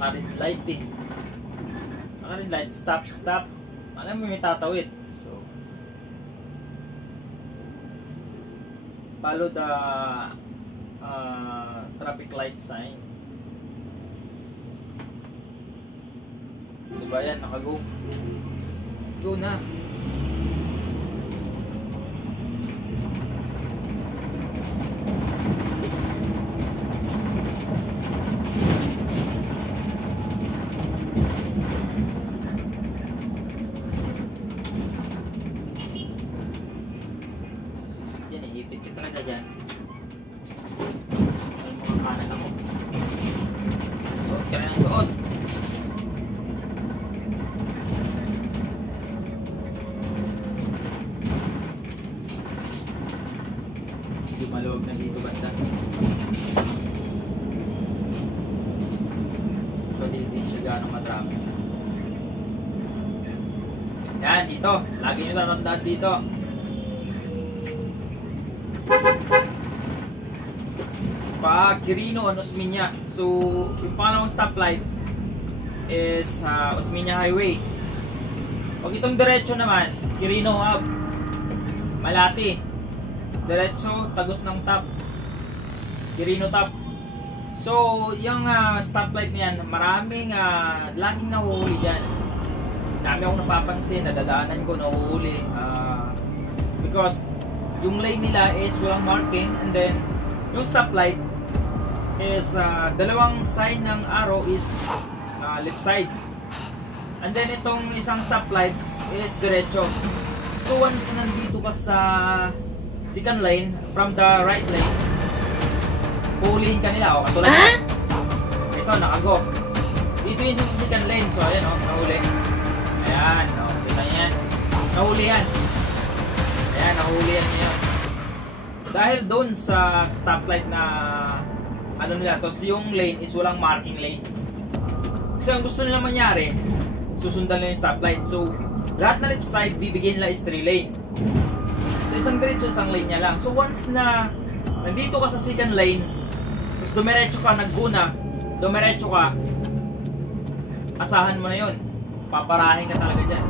naka-red light eh. Naka-red light, stop, stop. Alam mo may tatawid. So, follow the traffic light sign. Diba yan, naka-go. Go na. Yan eh, ipit ka talaga dyan. Mga kanan ako. Suot ka na ng suot. Maluwag na dito banda. So hindi siya gano'ng matrami. Yan, dito. Lagi nyo tatandaan dito. Pa Quirino on Osmeña. So yung pangalawang stoplight is Osmeña Highway. Pag itong diretso naman, Quirino Hub, Malati. Diretso, tagos ng top, Quirino top. So, yung stoplight niyan, maraming laging nahuhuli dyan. Dami akong napapansin, nadadaanan ko, nahuhuli. Because yung lane nila is walang marking, and then yung stoplight is dalawang sign ng arrow is left side. And then itong isang stoplight is diretso. So, once nandito ka sa second lane, from the right lane, puhulihin ka nila, o katulad ito, nakago. Dito yun sa second lane, so ayan o, nahuli. Ayan, o, kita nyo yan. Nahuli yan. Ayan, nahuli yan niya. Dahil doon sa stoplight na ano nila, tapos yung lane is walang marking lane. Kasi ang gusto nila mangyari, susundan nila yung stoplight. So, lahat na left side, bibigyan nila is 3 lane. So, isang diretso, isang lane niya lang. So, once na nandito ka sa second lane, tapos dumiretso ka, nag-guna, dumiretso ka, asahan mo na yun. Paparahin ka talaga dyan.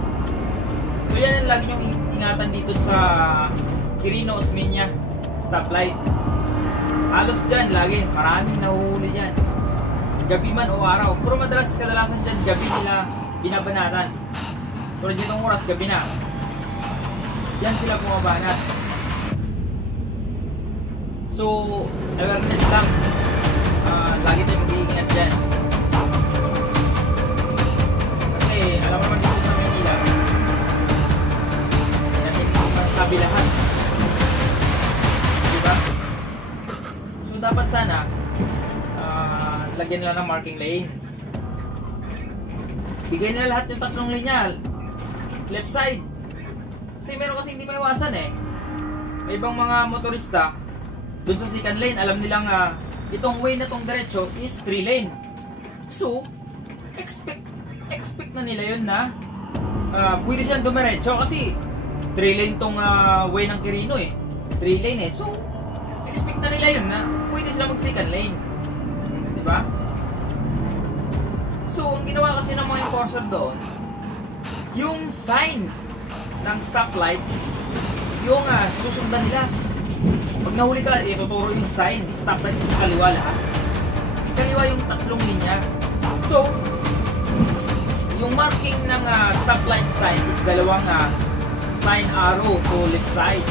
So, yan ang lagi yung ingatan dito sa Quirino Osmeña stoplight. Halos dyan, lagi, maraming nahuhuli dyan. Gabi man o araw. Pero kadalasan dyan, gabi nila binabanatan. Pero ditong oras, gabi na. Yan sila bumabanat. So, awareness lang. Lagi tayo mag-iingat dyan. Kasi, alam mo naman dito sa Manila, natin masabi lahat. Diba? So, dapat sana, lagyan nila ng marking lane. Bigay nila lahat yung tatlong linya. Left side. Kasi meron kasi hindi maiwasan eh. May ibang mga motorista doon sa second lane, alam nilang itong way na tong diretso is 3 lane. So, expect na nila yun na pwede siyang dumiretso kasi 3 lane tong way ng Quirino eh. 3 lane eh. So, expect na nila yun na pwede sila mag second lane. Diba? So, ang ginawa kasi ng mga enforcer doon, yung sign ng stoplight, yung susundan nila. Pag nahuli ka, ituturo yung sign, stoplight sa kaliwa lahat. Kaliwa yung tatlong linya. So, yung marking ng stoplight sign is dalawang sign arrow to left side.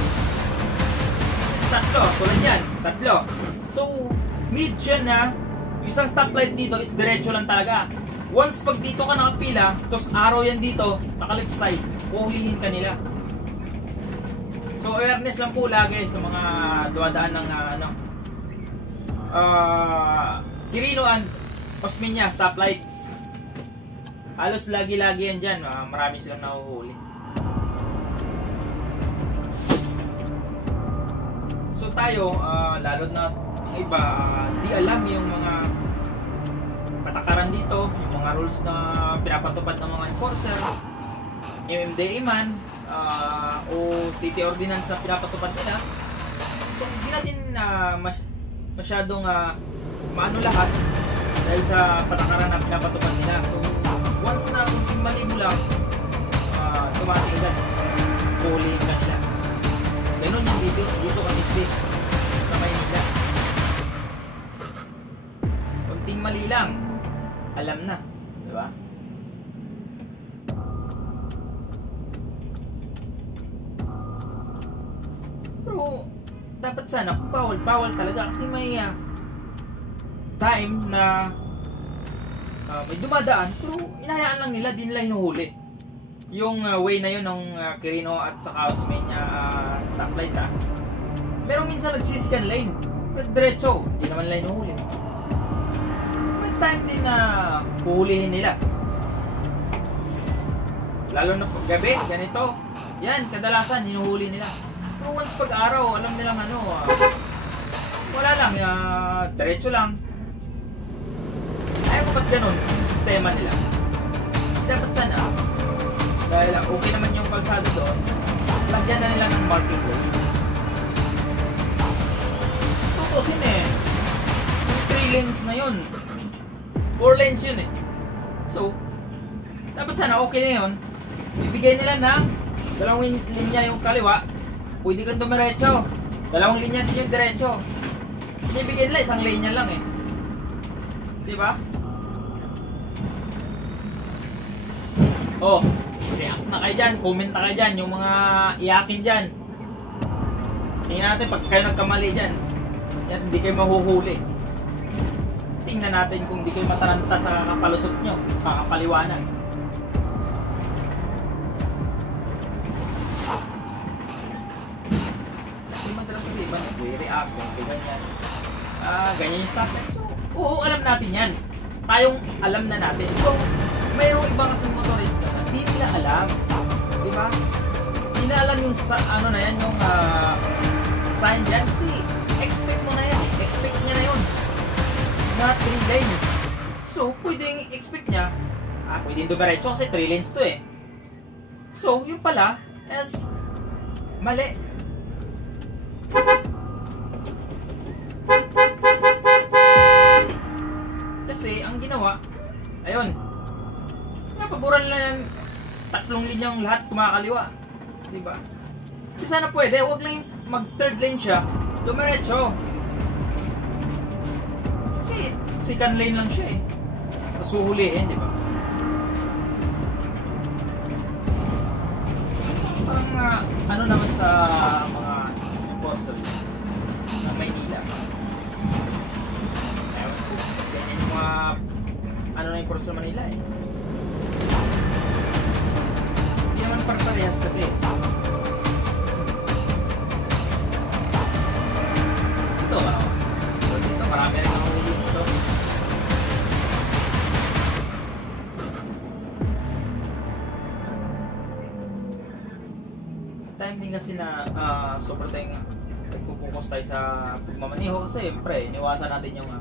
Tatlo, tulad yan, tatlo. So, mid siya na, yung isang stoplight dito is diretso lang talaga. Once pag dito ka nakapila, tapos arrow yan dito, naka left side, uhulihin ka nila. So awareness lang po lagi sa mga dumadaan ng Quirino and Osmeña stoplight. Halos lagi-lagi yan dyan, marami silang nahuhuli. So tayo, lalo na ang iba, di alam yung mga patakaran dito, yung mga rules na pinapatupad ng mga enforcer, MMDA man, o city ordinance na pinapatupad nila. So hindi natin masyadong maano lahat, dahil dahil sa patakaran na pinapatupad nila. So, once na kunting mali mo lang, automatic agad, puhulihin ka nila. Ganun yung dito kasi sa Maynila. Kunting mali lang, alam na, di ba? Pero dapat sana kung bawal talaga kasi may time na may dumadaan pero inahayaan lang nila, di nila hinuhuli yung way na yun ng Quirino at saka Osmeña stoplight pero minsan nagsiscan lane diretso, di naman nila hinuhuli. May time din na puhulihin nila, lalo na pag gabi, ganito yan, kadalasan hinuhuli nila. Pero once pag-araw, alam nilang wala lang, diretso lang. Ayaw ko ba't ganun yung sistema nila? Dapat sana, dahil okay naman yung kalsado doon, lagyan na nila ng marking way. Tutusin yung 3 lanes na yun, 4 lanes yun So, dapat sana okay na yun. Ibigay nila ng 2 linya yung kaliwa, pwede kang dumiretso. 2 linya din yung diretso. Binibigay nila 1 linya lang diba? Oh, react na kayo dyan, comment na kayo dyan, yung mga iyakin dyan. Tingnan natin pag kayo nagkamali dyan, yan, hindi kayo mahuhuli. Tingnan natin kung hindi kayo mataranta sa kakapalusot nyo, kakapaliwanag. Kasi iba nag-react, ganyan. Ganyan yung stoplight. So, oo, alam natin yan. Tayong alam na natin. So, mayroong iba kasing motorista na hindi nila alam. Diba? Hindi na alam yung na yan, yung sign dyan. Kasi, expect mo na yan. Expect niya na yun. Na 3 lanes. So, pwedeng expect niya, pwedeng dumiretso kasi 3 lanes to So, yung pala, is mali. Kasi ang ginawa, ayun, napaboran lang ng 3 linyang lahat kumakaliwa, diba? Kasi sana pwede, wag lang mag 3rd lane siya, dumiretso. Kasi 2nd lane lang siya masuhulihin, diba? Parang ano naman sa mga enforcer ng Maynila, ganyan yung mga na enforcer sa Manila hindi naman parehas kasi ito dito marami rin ang huli dito. Time din kasi na sobrang tayong nagpupunkos tayo sa pagmamaniho kasi siyempre iniwasan natin yung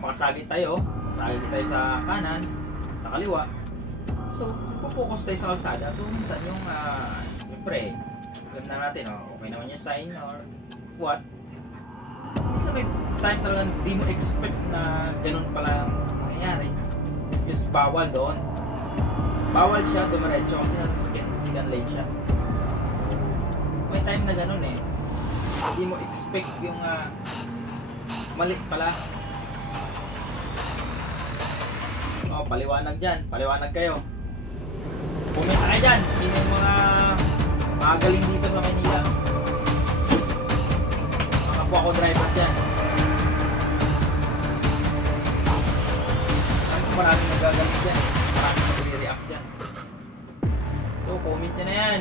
makasagit tayo sa kanan, sa kaliwa. So nagpupunkos tayo sa kalsada. So minsan yung siyempre alam na natin okay naman yung sign or what, minsan may time talagang di mo expect na ganun pala mangyayari. Is bawal doon, bawal siya dumiretso kasi nasa second lane siya. May time na ganun hindi mo expect yung mali pala. Paliwanag dyan, paliwanag kayo. Comment na kayo dyan, sino yung mga magaling dito sa Manila, mga kapwa ko driver dyan. Maraming magagaling dyan, maraming magre-react dyan. So comment nyo na yan.